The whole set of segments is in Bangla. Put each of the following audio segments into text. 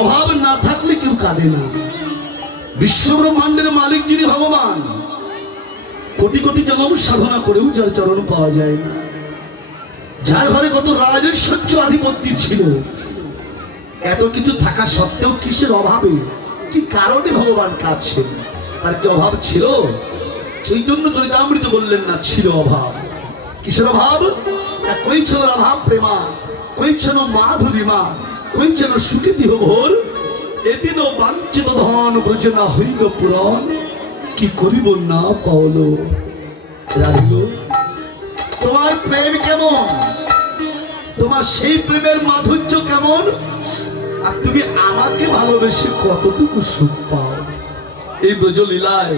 অভাব না থাকলে কেউ কাঁদে না। বিশ্ব ব্রহ্মাণ্ডের মালিক যিনি ভগবান, কোটি কোটি জনম সাধনা করেও যার চরণ পাওয়া যায় না, যার ঘরে কত রাজৈশ্বর্য আধিপত্য ছিল, এত কিছু থাকা সত্ত্বেও কিসের অভাবে, কি কারণে ভগবান কাঁদছেন? তার কি অভাব ছিল? চৈতন্য চরিতামৃত বললেন না ছিল অভাব। কিসের অভাব? কইছেন অভাব প্রেমা, কইছেন মাধুরীমা, কইছেন সুখীতি ভোর, এদিন বাঞ্ছিত ধন ব্রজ না হইল পুরন, কি করিব না পাওল। রাধিল, তোমার প্রেম কেমন, তোমার সেই প্রেমের মাধুর্য কেমন, আর তুমি আমাকে ভালোবেসে কতটুকু সুখ পাও। এই ব্রজ লীলায়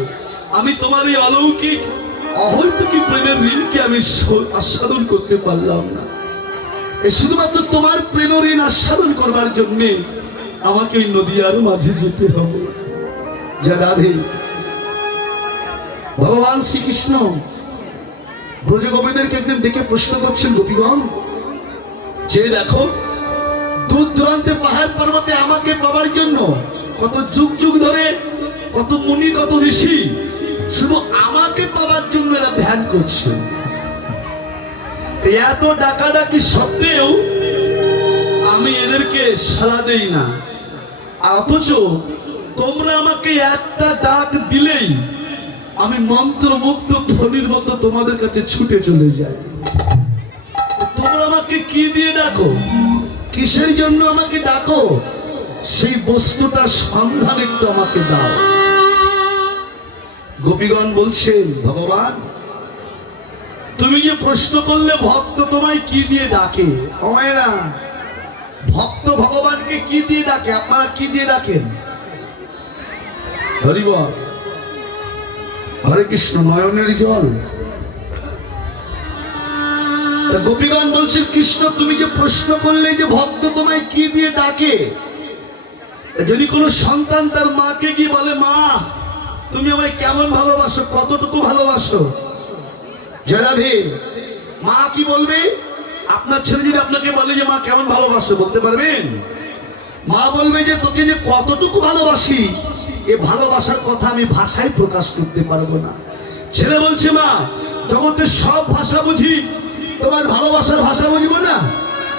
আমি তোমার এই অলৌকিক অহৈতুকী প্রেমের ঋণকে আমি আস্বাদন করতে পারলাম না। এই শুধুমাত্র তোমার প্রেম ঋণ আস্বাদন করবার জন্য আমাকে ওই নদীয়ার মাঝে যেতে হবে। যা রাধে, ভগবান শ্রীকৃষ্ণ ব্রজ গোপীদেরকে একদিন ডেকে প্রশ্ন করছেন, গোপীগণ যে দেখো দূর দূরান্তে পাহাড় পর্বতে আমাকে পাওয়ার জন্য কত যুগ যুগ ধরে কত মুনি কত ঋষি শুধু আমাকে পাওয়ার জন্য এরা ধ্যান করছে। এত ডাকাডাকি সত্ত্বেও আমি এদেরকে সাড়া দেই না, অথচ তোমরা আমাকে একটা ডাক দিলেই আমি মন্ত্রমুগ্ধ ফণির মতো তোমাদের কাছে ছুটে চলে যাই। তোমরা আমাকে কি দিয়ে ডাকো, কিসের জন্য আমাকে ডাকো, সেই বস্তুটা সন্ধান একটু আমাকে দাও। গোপীগণ বলছেন, ভগবান তুমি যে প্রশ্ন করলে ভক্ত তোমায় কি দিয়ে ডাকে, হয় না ভক্ত ভগবানকে কি দিয়ে ডাকে, আপনারা কি দিয়ে ডাকেন? হরি বল, হরে কৃষ্ণ, নয়নের জল। গোপীগণ বলছেন, কৃষ্ণ তুমি যে প্রশ্ন করলে যে ভক্ত তোমায় কি দিয়ে ডাকে, যদি কোনো সন্তান তার মাকে গিয়ে বলে, মা তুমি আমায় কেমন ভালোবাসো, কতটুকু ভালোবাসো, জয় রাধে, মা কি বলবে? আপনার ছেলে যদি আপনাকে বলে যে মা কেমন ভালোবাসো, বলতে পারবেন? মা বলবে যে তোকে যে কতটুকু ভালোবাসি, এ ভালোবাসার কথা আমি ভাষায় প্রকাশ করতে পারবো না। ছেলে বলছে, মা জগতের সব ভাষা বুঝি, তোমার ভালোবাসার ভাষা বুঝবো না?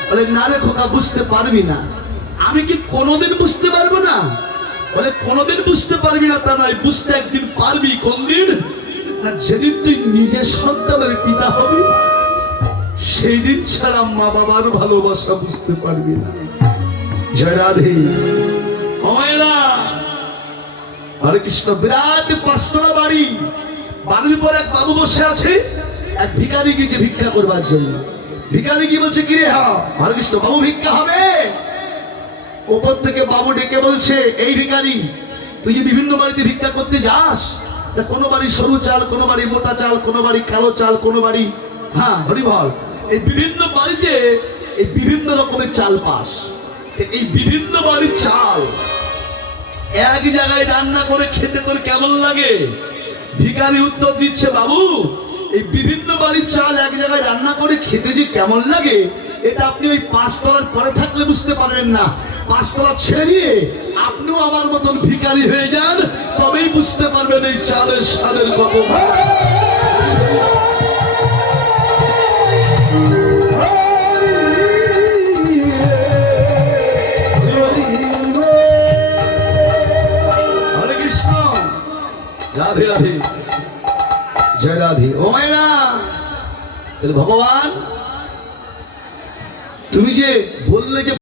বলে, না রে খোকা, বুঝতে পারবি না। আমি কি কোনোদিন বুঝতে পারবো না? বলে, কোনোদিন বুঝতে পারবি না তা নয়, বুঝতে একদিন পারবি। কোন দিন? না যেদিন তুই নিজের সন্তানের পিতা হবি, সেই দিন ছাড়া মা বাবার ভালোবাসা বুঝতে পারবি না। জয় রাধে, হরে কৃষ্ণ। বিরাট পাঁচতলা বাড়ি, বাড়ির পর এক বাবু বসে আছে, এক ভিখারি গিয়েছে ভিক্ষা করবার জন্য। ভিখারি কি বলছে, কি রে, হ্যাঁ হরে কৃষ্ণ, বাবু ভিক্ষা হবে? উপর থেকে বাবু ডেকে বলছে, এই ভিখারি তুই যে বিভিন্ন বাড়িতে ভিক্ষা করতে যাস, কোনো বাড়ি সরু চাল, কোনো বাড়ি মোটা চাল, কোনো বাড়ি কালো চাল, কোনো বাড়ি, হ্যাঁ হরি বল, এই বিভিন্ন বাড়িতে এই বিভিন্ন রকমের চাল পাস, এই বিভিন্ন বাড়ির চাল এক জায়গায় রান্না করে খেতে তোর কেমন লাগে? ভিখারি উত্তর দিচ্ছে, বাবু এই বিভিন্ন বাড়ির চাল এক জায়গায় রান্না করে খেতে যে কেমন লাগে, এটা আপনি ওই 5 তলার পরে থাকলে বুঝতে পারবেন না। 5 তলা ছেড়ে দিয়ে আপনিও আমার মতন ভিখারি হয়ে যান, তবেই বুঝতে পারবেন এই চালের স্বাদের কত। হরে কৃষ্ণ, রাধে রাধে, জয় রাধে। ও মায়েরা, ভগবান তুমি যে বললে যে